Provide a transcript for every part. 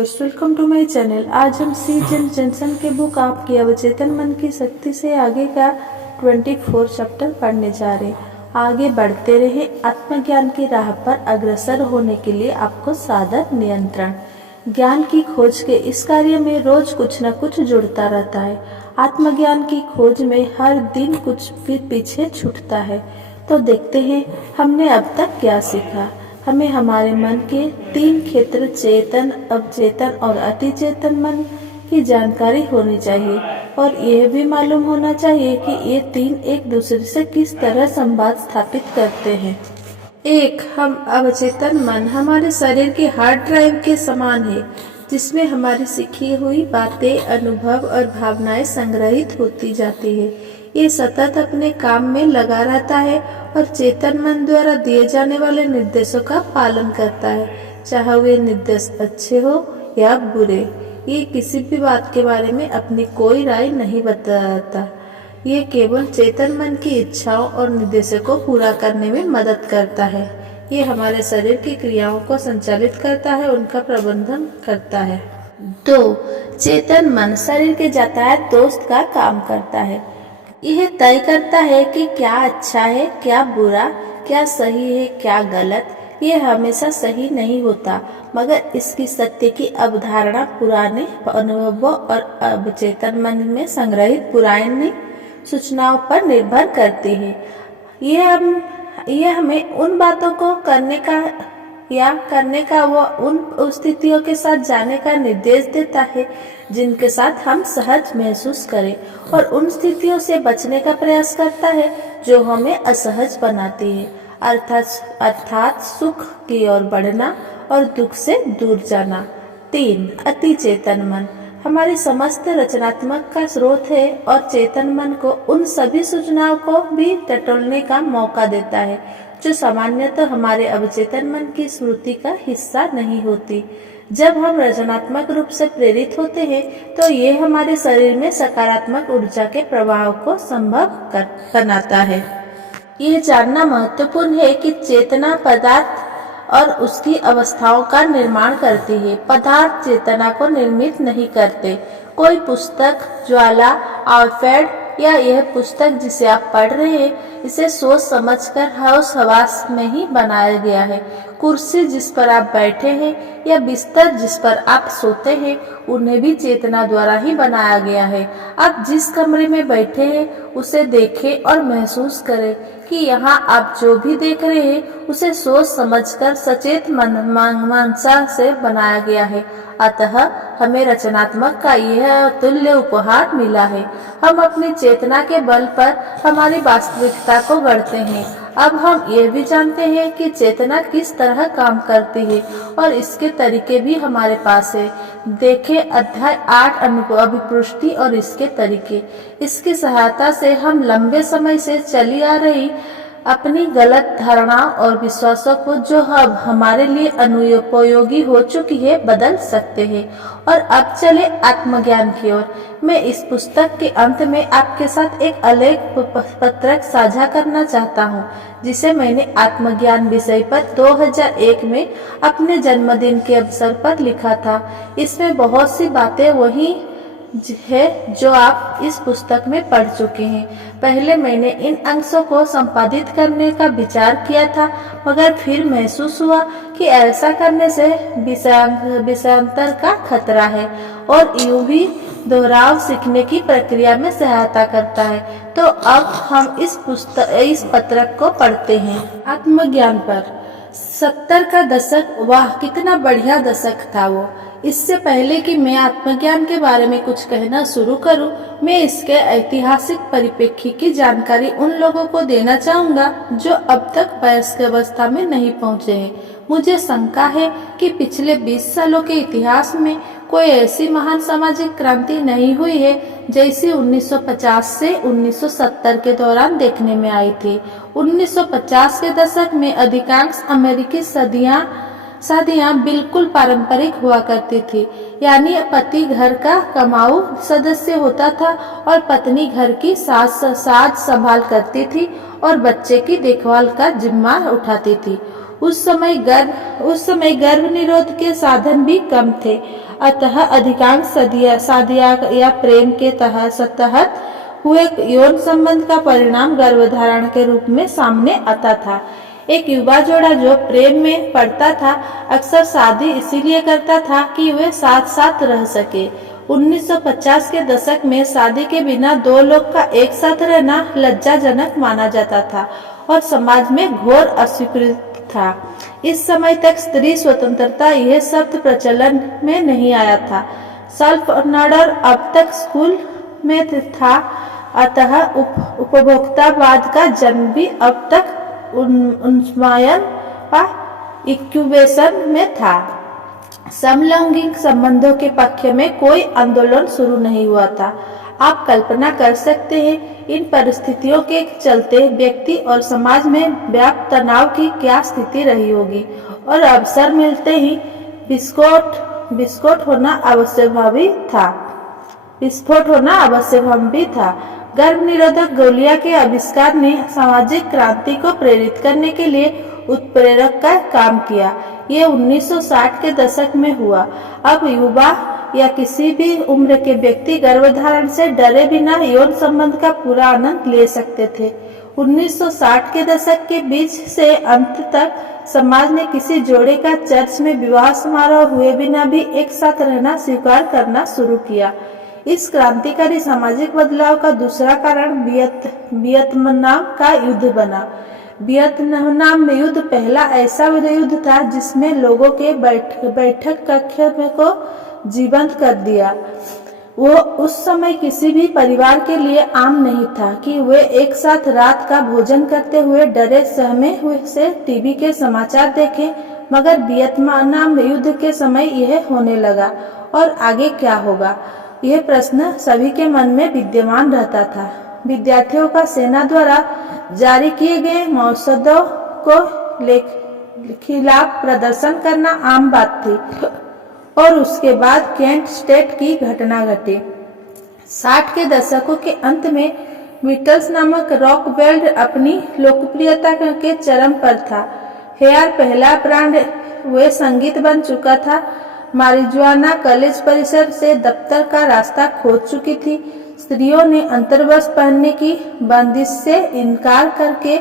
Viewers, welcome to my channel. आज हम सी जेन Johnson के बुक आपकी अवचेतन मन की शक्ति से आगे का 24 चैप्टर पढ़ने जा रहे हैं। आगे बढ़ते रहे। आत्मज्ञान की राह पर अग्रसर होने के लिए आपको साधन नियंत्रण ज्ञान की खोज के इस कार्य में रोज कुछ न कुछ जुड़ता रहता है। आत्मज्ञान की खोज में हर दिन कुछ फिर पीछे छूटता है। तो देखते हैं हमने अब तक क्या सीखा। हमें हमारे मन के 3 क्षेत्र चेतन, अवचेतन और अतिचेतन मन की जानकारी होनी चाहिए और यह भी मालूम होना चाहिए कि ये 3 एक दूसरे से किस तरह संवाद स्थापित करते हैं। 1. हम अवचेतन मन हमारे शरीर के हार्ड ड्राइव के समान है, जिसमें हमारी सीखी हुई बातें, अनुभव और भावनाएं संग्रहित होती जाती है। ये सतत अपने काम में लगा रहता है और चेतन मन द्वारा दिए जाने वाले निर्देशों का पालन करता है, चाहे वे निर्देश अच्छे हो या बुरे। ये किसी भी बात के बारे में अपनी कोई राय नहीं बताता। ये केवल चेतन मन की इच्छाओं और निर्देशों को पूरा करने में मदद करता है। ये हमारे शरीर की क्रियाओं को संचालित करता है, उनका प्रबंधन करता है। 2. चेतन मन शरीर के यातायात दोस्त का काम करता है। यह तय करता है कि क्या अच्छा है, क्या बुरा, क्या सही है, क्या गलत। यह हमेशा सही नहीं होता, मगर इसकी सत्य की अवधारणा पुराने अनुभवों और अवचेतन मन में संग्रहित पुरानी सूचनाओं पर निर्भर करती है। यह हमें उन बातों को करने का व उन स्थितियों के साथ जाने का निर्देश देता है जिनके साथ हम सहज महसूस करें, और उन स्थितियों से बचने का प्रयास करता है जो हमें असहज बनाती है, अर्थात सुख की ओर बढ़ना और दुख से दूर जाना। 3. अति चेतन मन हमारी समस्त रचनात्मक का स्रोत है और चेतन मन को उन सभी सूचनाओं को भी टटोलने का मौका देता है जो सामान्यतः हमारे अवचेतन मन की स्मृति का हिस्सा नहीं होती। जब हम रचनात्मक रूप से प्रेरित होते हैं तो ये हमारे शरीर में सकारात्मक ऊर्जा के प्रवाह को संभव बनाता है। यह जानना महत्वपूर्ण है कि चेतना पदार्थ और उसकी अवस्थाओं का निर्माण करती है। पदार्थ चेतना को निर्मित नहीं करते। कोई पुस्तक, ज्वाला, आइपैड या यह पुस्तक जिसे आप पढ़ रहे हैं, इसे सोच समझकर होश हवास में ही बनाया गया है। कुर्सी जिस पर आप बैठे हैं या बिस्तर जिस पर आप सोते हैं, उन्हें भी चेतना द्वारा ही बनाया गया है। आप जिस कमरे में बैठे हैं उसे देखें और महसूस करें कि यहाँ आप जो भी देख रहे हैं उसे सोच समझकर सचेत मनसा से बनाया गया है। अतः हमें रचनात्मक का यह अतुल्य उपहार मिला है। हम अपनी चेतना के बल पर हमारी वास्तविकता को गढ़ते हैं। अब हम ये भी जानते हैं कि चेतना किस तरह काम करती है और इसके तरीके भी हमारे पास है। देखें अध्याय 8 अभिपुष्टि और इसके तरीके। इसकी सहायता से हम लंबे समय से चली आ रही अपनी गलत धारणाओं और विश्वासों को, जो अब हमारे लिए अनुपयोगी हो चुकी है, बदल सकते हैं। और अब चले आत्मज्ञान की ओर। मैं इस पुस्तक के अंत में आपके साथ एक अलेख पत्रक साझा करना चाहता हूँ, जिसे मैंने आत्मज्ञान विषय पर 2001 में अपने जन्मदिन के अवसर पर लिखा था। इसमें बहुत सी बातें वही है जो आप इस पुस्तक में पढ़ चुके हैं। पहले मैंने इन अंशों को संपादित करने का विचार किया था, मगर फिर महसूस हुआ कि ऐसा करने से विषयांतर का खतरा है और यूं भी दोहराव सीखने की प्रक्रिया में सहायता करता है। तो अब हम इस पत्रक को पढ़ते हैं। आत्मज्ञान पर 70 का दशक, वाह कितना बढ़िया दशक था वो। इससे पहले कि मैं आत्मज्ञान के बारे में कुछ कहना शुरू करूं, मैं इसके ऐतिहासिक परिप्रेक्ष्य की जानकारी उन लोगों को देना चाहूंगा जो अब तक वयस्क अवस्था में नहीं पहुंचे हैं। मुझे शंका है कि पिछले 20 सालों के इतिहास में कोई ऐसी महान सामाजिक क्रांति नहीं हुई है जैसी 1950 से 1970 के दौरान देखने में आई थी। 1950 के दशक में अधिकांश अमेरिकी शादियां बिल्कुल पारंपरिक हुआ करती थी, यानी पति घर का कमाऊ सदस्य होता था और पत्नी घर की साज संभाल करती थी और बच्चे की देखभाल का जिम्मा उठाती थी। उस समय गर्भ निरोध के साधन भी कम थे, अतः अधिकांश शादियां या प्रेम के तहत हुए यौन संबंध का परिणाम गर्भधारण के रूप में सामने आता था। एक युवा जोड़ा जो प्रेम में पड़ता था अक्सर शादी इसीलिए करता था कि वे साथ साथ रह सके। 1950 के दशक में शादी के बिना दो लोग का एक साथ रहना लज्जाजनक माना जाता था और समाज में घोर अस्वीकृत था। इस समय तक स्त्री स्वतंत्रता यह शब्द प्रचलन में नहीं आया था। सेल्फ ऑर्डर अब तक स्कूल में था, अतः उपभोक्तावाद का जन्म भी अब तक उन्मायन इंक्यूबेशन में था। समलैंगिक संबंधों के पक्ष में कोई आंदोलन शुरू नहीं हुआ था। आप कल्पना कर सकते हैं इन परिस्थितियों के चलते व्यक्ति और समाज में व्याप्त तनाव की क्या स्थिति रही होगी, और अवसर मिलते ही विस्फोट होना आवश्यक भी था। गर्भ निरोधक गोलियां के आविष्कार ने सामाजिक क्रांति को प्रेरित करने के लिए उत्प्रेरक का काम किया। ये 1960 के दशक में हुआ। अब युवा या किसी भी उम्र के व्यक्ति गर्भधारण से डरे बिना यौन संबंध का पूरा आनंद ले सकते थे। 1960 के दशक के बीच से अंत तक समाज ने किसी जोड़े का चर्च में विवाह समारोह हुए बिना भी एक साथ रहना स्वीकार करना शुरू किया। इस क्रांतिकारी सामाजिक बदलाव का दूसरा कारण वियतनाम का युद्ध बना। वियतनाम में युद्ध पहला ऐसा युद्ध था जिसमें लोगों के बैठक कक्ष को जीवंत कर दिया। वो उस समय किसी भी परिवार के लिए आम नहीं था कि वे एक साथ रात का भोजन करते हुए डरे सहमे हुए से टीवी के समाचार देखें, मगर वियतनाम युद्ध के समय यह होने लगा। और आगे क्या होगा, यह प्रश्न सभी के मन में विद्यमान रहता था। विद्यार्थियों का सेना द्वारा जारी किए गए मसौदों को खिलाफ प्रदर्शन करना आम बात थी, और उसके बाद केंट स्टेट की घटना घटी। 60 के दशकों के अंत में बीटल्स नामक रॉक बैंड अपनी लोकप्रियता के चरम पर था। हेयर पहला ब्रांड वे संगीत बन चुका था। मारिजुआना कॉलेज परिसर से दफ्तर का रास्ता खोज चुकी थी। स्त्रियों ने अंतर्वस्त्र पहनने की बंदिश से इनकार करके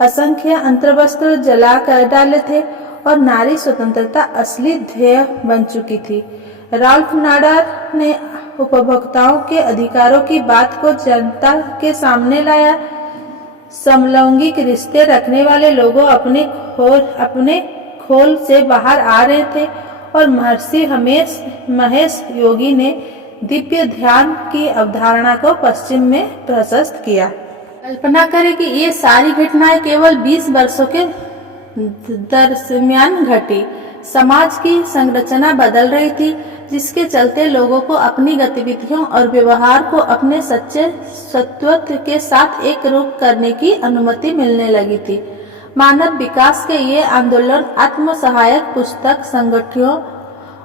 असंख्य अंतर्वस्त्र जला कर डाले थे, और नारी स्वतंत्रता असली ध्येय बन चुकी थी। राल्फ नाडर ने उपभोक्ताओं के अधिकारों की बात को जनता के सामने लाया। समलैंगिक रिश्ते रखने वाले लोगों अपने खोल से बाहर आ रहे थे, और महर्षि महेश योगी ने दिव्य ध्यान की अवधारणा को पश्चिम में प्रशस्त किया। कल्पना करें कि ये सारी घटनाएं केवल 20 वर्षों के दरमियान घटी। समाज की संरचना बदल रही थी, जिसके चलते लोगों को अपनी गतिविधियों और व्यवहार को अपने सच्चे सत्व के साथ एक रूप करने की अनुमति मिलने लगी थी। मानव विकास के ये आंदोलन आत्म-सहायक पुस्तक संगठनों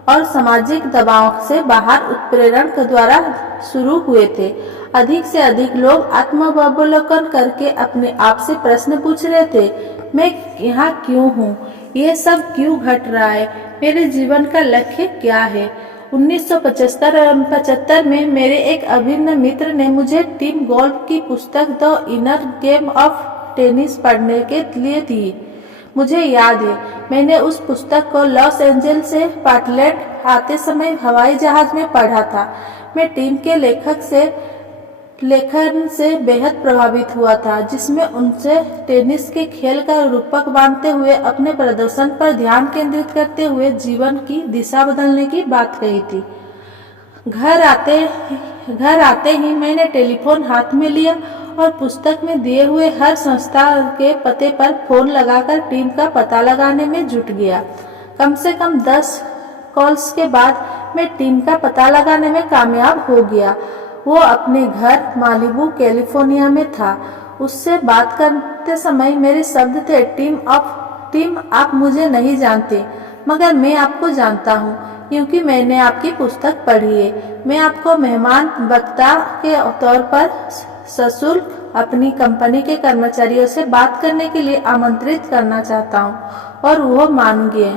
और सामाजिक दबाव से बाहर उत्प्रेरण के द्वारा शुरू हुए थे। अधिक से अधिक लोग आत्मावलोकन करके अपने आप से प्रश्न पूछ रहे थे, मैं यहाँ क्यों हूँ, ये सब क्यों घट रहा है, मेरे जीवन का लक्ष्य क्या है। 1975 में मेरे एक अभिन्न मित्र ने मुझे टिम गोल्फ की पुस्तक the inner game of tennis पढ़ने के लिए दी। मुझे याद है, मैंने उस पुस्तक को लॉस एंजल्स से पोर्टलैंड आते समय हवाई जहाज में पढ़ा था। मैं टीम के लेखन से बेहद प्रभावित हुआ था, जिसमें उनसे टेनिस के खेल का रूपक बांधते हुए अपने प्रदर्शन पर ध्यान केंद्रित करते हुए जीवन की दिशा बदलने की बात कही थी। घर आते ही मैंने टेलीफोन हाथ में लिया और पुस्तक में दिए हुए हर संस्था के पते पर फोन लगाकर टीम का पता लगाने में जुट गया। कम से कम 10 कॉल्स के बाद मैं टीम का पता लगाने में कामयाब हो गया। वो अपने घर मालिबू कैलिफोर्निया में था। उससे बात करते समय मेरे शब्द थे, टीम आप मुझे नहीं जानते, मगर मैं आपको जानता हूँ, क्योंकि मैंने आपकी पुस्तक पढ़ी है। मैं आपको मेहमान वक्ता के तौर पर सशुल्क अपनी कंपनी के कर्मचारियों से बात करने के लिए आमंत्रित करना चाहता हूँ और वो मान गए।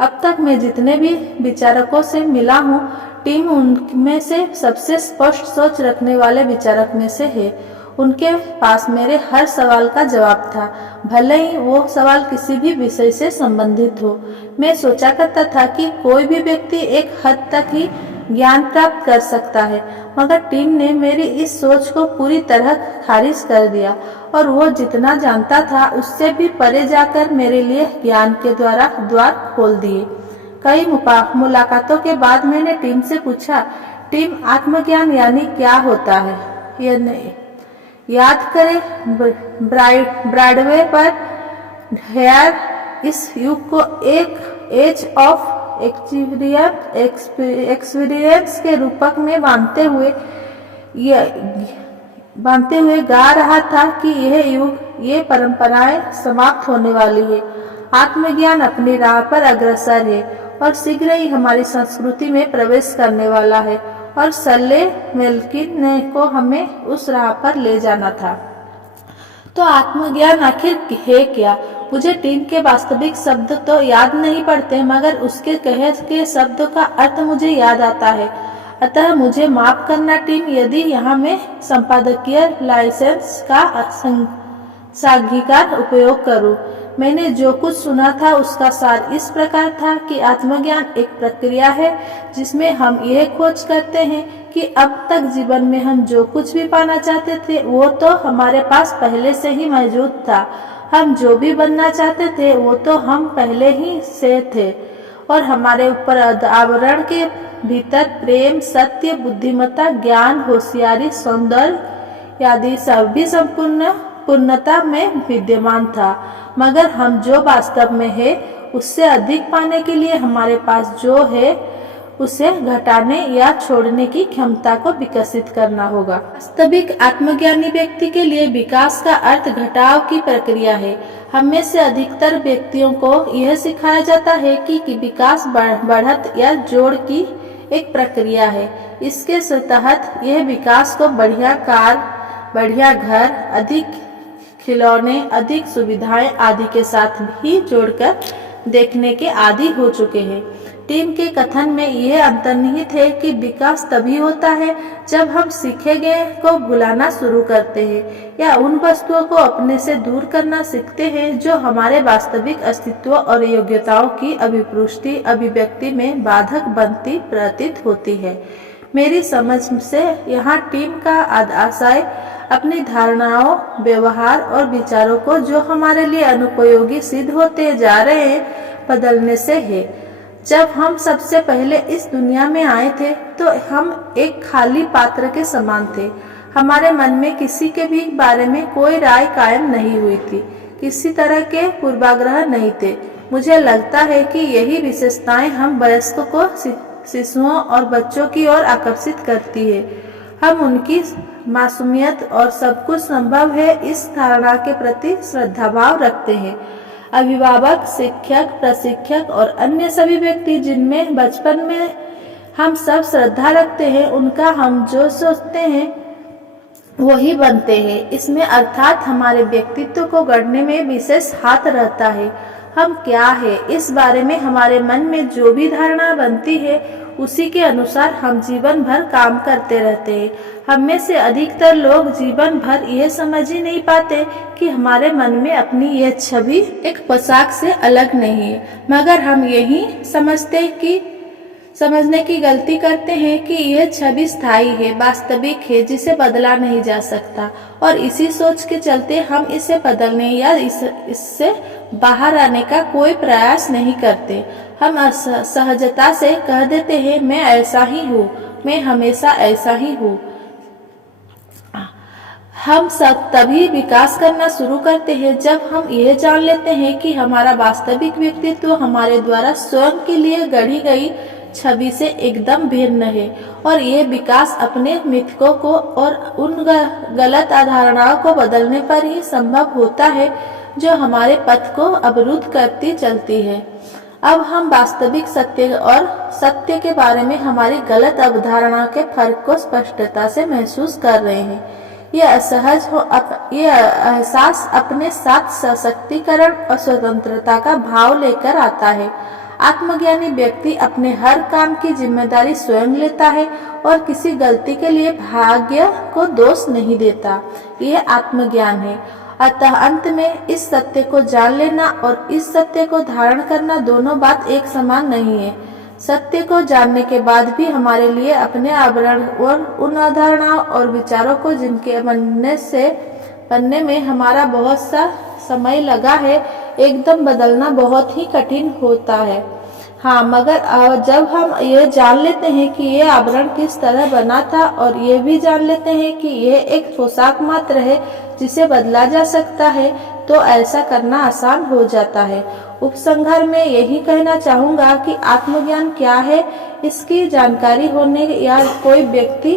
अब तक मैं जितने भी विचारकों से मिला हूँ, टिम उनमें से सबसे स्पष्ट सोच रखने वाले विचारक में से है। उनके पास मेरे हर सवाल का जवाब था, भले ही वो सवाल किसी भी विषय से संबंधित हो। मैं सोचा करता था कि कोई भी व्यक्ति एक हद तक ही ज्ञान प्राप्त कर सकता है, मगर टिम ने मेरी इस सोच को पूरी तरह खारिज कर दिया और वो जितना जानता था उससे भी परे जाकर मेरे लिए ज्ञान के द्वार खोल दिए। कई मुलाकातों के बाद मैंने टिम से पूछा, टिम, आत्मज्ञान यानी क्या होता है? ये नहीं याद करें, ब्रॉडवे पर हेयर इस युग को एक एज ऑफ एक्सपीरियंस के रूपक में बांधते हुए गा रहा था कि यह युग, ये परंपराएं समाप्त होने वाली है। आत्मज्ञान अपनी राह पर अग्रसर है और शीघ्र ही हमारी संस्कृति में प्रवेश करने वाला है और सल्ले मेल्किन ने को हमें उस राह पर ले जाना था। तो आत्मज्ञान आखिर है क्या? मुझे टिम के वास्तविक शब्द तो याद नहीं पड़ते, मगर उसके कहे के शब्द का अर्थ मुझे याद आता है। अतः मुझे माफ करना टिम, यदि यहाँ मैं संपादकीय लाइसेंस का साक्षात्कार उपयोग करूं। मैंने जो कुछ सुना था उसका सार इस प्रकार था कि आत्मज्ञान एक प्रक्रिया है जिसमें हम यह खोज करते हैं कि अब तक जीवन में हम जो कुछ भी पाना चाहते थे वो तो हमारे पास पहले से ही मौजूद था। हम जो भी बनना चाहते थे वो तो हम पहले ही से थे और हमारे ऊपर आवरण के भीतर प्रेम, सत्य, बुद्धिमत्ता, ज्ञान, होशियारी, सौंदर्य आदि सभी पूर्णता में विद्यमान था। मगर हम जो वास्तव में है उससे अधिक पाने के लिए हमारे पास जो है उसे घटाने या छोड़ने की क्षमता को विकसित करना होगा। वास्तविक आत्मज्ञानी व्यक्ति के लिए विकास का अर्थ घटाव की प्रक्रिया है। हम में से अधिकतर व्यक्तियों को यह सिखाया जाता है कि विकास बढ़त या जोड़ की एक प्रक्रिया है। इसके तहत यह विकास को बढ़िया कार, बढ़िया घर, अधिक खिलौने, अधिक सुविधाएं आदि के साथ भी जोड़कर देखने के आदी हो चुके हैं। टिम के कथन में यह अंतर्निहित है कि विकास तभी होता है जब हम सीखे गए को भुलाना शुरू करते हैं या उन वस्तुओं को अपने से दूर करना सीखते हैं जो हमारे वास्तविक अस्तित्व और योग्यताओं की अभिव्यक्ति में बाधक बनती प्रतीत होती है। मेरी समझ से यहाँ टिम का आशय अपनी धारणाओं, व्यवहार और विचारों को जो हमारे लिए अनुपयोगी सिद्ध होते जा रहे हैं बदलने से है। जब हम सबसे पहले इस दुनिया में आए थे तो हम एक खाली पात्र के समान थे। हमारे मन में किसी के भी बारे में कोई राय कायम नहीं हुई थी, किसी तरह के पूर्वाग्रह नहीं थे। मुझे लगता है कि यही विशेषताएं हम वयस्कों को शिशुओं और बच्चों की ओर आकर्षित करती है। हम उनकी मासूमियत और सब कुछ संभव है इस धारणा के प्रति श्रद्धाभाव रखते हैं। अभिभावक, शिक्षक, प्रशिक्षक और अन्य सभी व्यक्ति जिनमें बचपन में हम सब श्रद्धा रखते हैं, उनका हम जो सोचते हैं वही बनते हैं। इसमें अर्थात हमारे व्यक्तित्व को गढ़ने में विशेष हाथ रहता है। हम क्या है इस बारे में हमारे मन में जो भी धारणा बनती है उसी के अनुसार हम जीवन भर काम करते रहते हैं। हम में से अधिकतर लोग जीवन भर यह समझ ही नहीं पाते कि हमारे मन में अपनी यह छवि एक पोशाक से अलग नहीं है, मगर हम यही समझने की गलती करते हैं कि यह छवि स्थायी है, वास्तविक है, जिसे बदला नहीं जा सकता और इसी सोच के चलते हम इसे बदलने या इससे बाहर आने का कोई प्रयास नहीं करते। हम सहजता से कह देते हैं मैं ऐसा ही हूँ, मैं हमेशा ऐसा ही हूँ। हम सब तभी विकास करना शुरू करते हैं जब हम यह जान लेते हैं कि हमारा वास्तविक व्यक्तित्व हमारे द्वारा स्वयं के लिए गढ़ी गई छवि से एकदम भिन्न है और यह विकास अपने मिथकों को और उन गलत धारणाओं को बदलने पर ही संभव होता है जो हमारे पथ को अवरुद्ध करती चलती है। अब हम वास्तविक सत्य और सत्य के बारे में हमारी गलत अवधारणा के फर्क को स्पष्टता से महसूस कर रहे हैं। ये एहसास अपने साथ सशक्तिकरण और स्वतंत्रता का भाव लेकर आता है। आत्मज्ञानी व्यक्ति अपने हर काम की जिम्मेदारी स्वयं लेता है और किसी गलती के लिए भाग्य को दोष नहीं देता। यह आत्मज्ञान है। अतः अंत में इस सत्य को जान लेना और इस सत्य को धारण करना दोनों बात एक समान नहीं है। सत्य को जानने के बाद भी हमारे लिए अपने आवरण और उन अवधारणाओं और विचारों को जिनके बनने में हमारा बहुत सा समय लगा है, एकदम बदलना बहुत ही कठिन होता है। हाँ, मगर जब हम ये जान लेते हैं कि ये आवरण किस तरह बना था और ये भी जान लेते हैं कि यह एक पोशाक मात्र है जिसे बदला जा सकता है, तो ऐसा करना आसान हो जाता है। उपसंहार में यही कहना चाहूँगा कि आत्मज्ञान क्या है, इसकी जानकारी होने या कोई व्यक्ति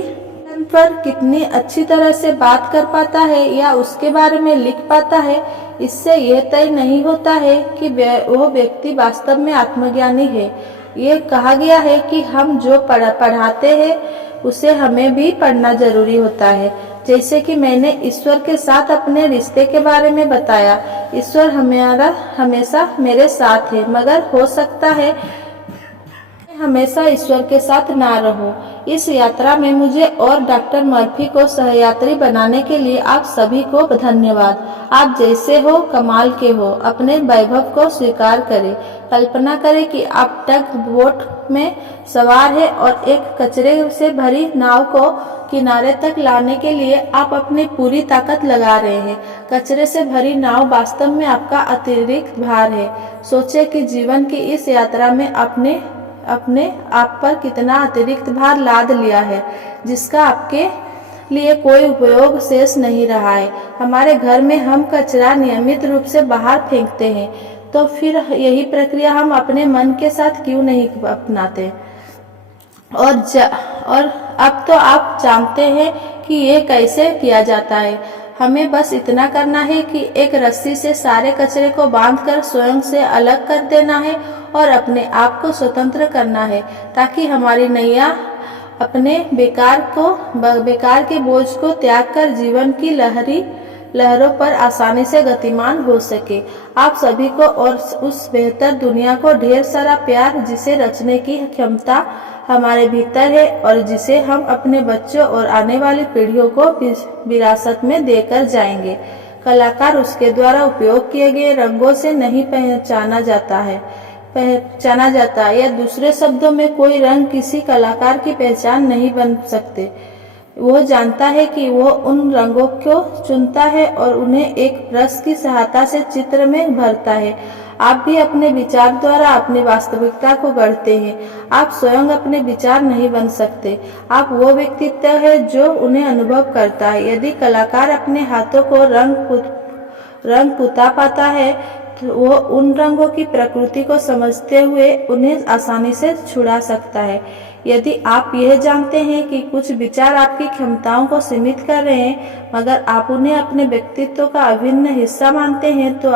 पर कितनी अच्छी तरह से बात कर पाता है या उसके बारे में लिख पाता है, इससे यह तय नहीं होता है कि वो व्यक्ति वास्तव में आत्मज्ञानी है। ये कहा गया है कि हम जो पढ़ाते हैं उसे हमें भी पढ़ना जरूरी होता है। जैसे कि मैंने ईश्वर के साथ अपने रिश्ते के बारे में बताया, ईश्वर हमेशा मेरे साथ है, मगर हो सकता है हमेशा ईश्वर के साथ ना रहो। इस यात्रा में मुझे और डॉक्टर मर्फी को सहयात्री बनाने के लिए आप सभी को धन्यवाद। आप जैसे हो कमाल के हो, अपने वैभव को स्वीकार करें। कल्पना करें कि आप टग बोट में सवार है और एक कचरे से भरी नाव को किनारे तक लाने के लिए आप अपनी पूरी ताकत लगा रहे हैं। कचरे से भरी नाव वास्तव में आपका अतिरिक्त भार है। सोचे कि जीवन की इस यात्रा में अपने आप पर कितना अतिरिक्त भार लाद लिया है, जिसका आपके लिए कोई उपयोग शेष नहीं रहा है। हमारे घर में हम कचरा नियमित रूप से बाहर फेंकते हैं, तो फिर यही प्रक्रिया हम अपने मन के साथ क्यों नहीं अपनाते? और अब तो आप जानते हैं कि ये कैसे किया जाता है। हमें बस इतना करना है कि एक रस्सी से सारे कचरे को बांधकर स्वयं से अलग कर देना है और अपने आप को स्वतंत्र करना है, ताकि हमारी नैया अपने बेकार के बोझ को त्याग कर जीवन की लहरों पर आसानी से गतिमान हो सके। आप सभी को और उस बेहतर दुनिया को ढेर सारा प्यार, जिसे रचने की क्षमता हमारे भीतर है और जिसे हम अपने बच्चों और आने वाली पीढ़ियों को विरासत में देकर जाएंगे। कलाकार उसके द्वारा उपयोग किए गए रंगों से नहीं पहचाना जाता या दूसरे शब्दों में कोई रंग किसी कलाकार की पहचान नहीं बन सकते। वो जानता है कि वो उन रंगों को चुनता है और उन्हें एक ब्रश की सहायता से चित्र में भरता है। आप भी अपने विचार द्वारा अपनी वास्तविकता को गढ़ते हैं। आप स्वयं अपने विचार नहीं बन सकते। आप वो व्यक्तित्व है जो उन्हें अनुभव करता है। यदि कलाकार अपने हाथों को रंग पुता पाता है, तो वो उन रंगों की प्रकृति को समझते हुए उन्हें आसानी से छुड़ा सकता है। यदि आप यह जानते हैं कि कुछ विचार आपकी क्षमताओं को सीमित कर रहे हैं, मगर आप उन्हें अपने व्यक्तित्व का अभिन्न हिस्सा मानते हैं, तो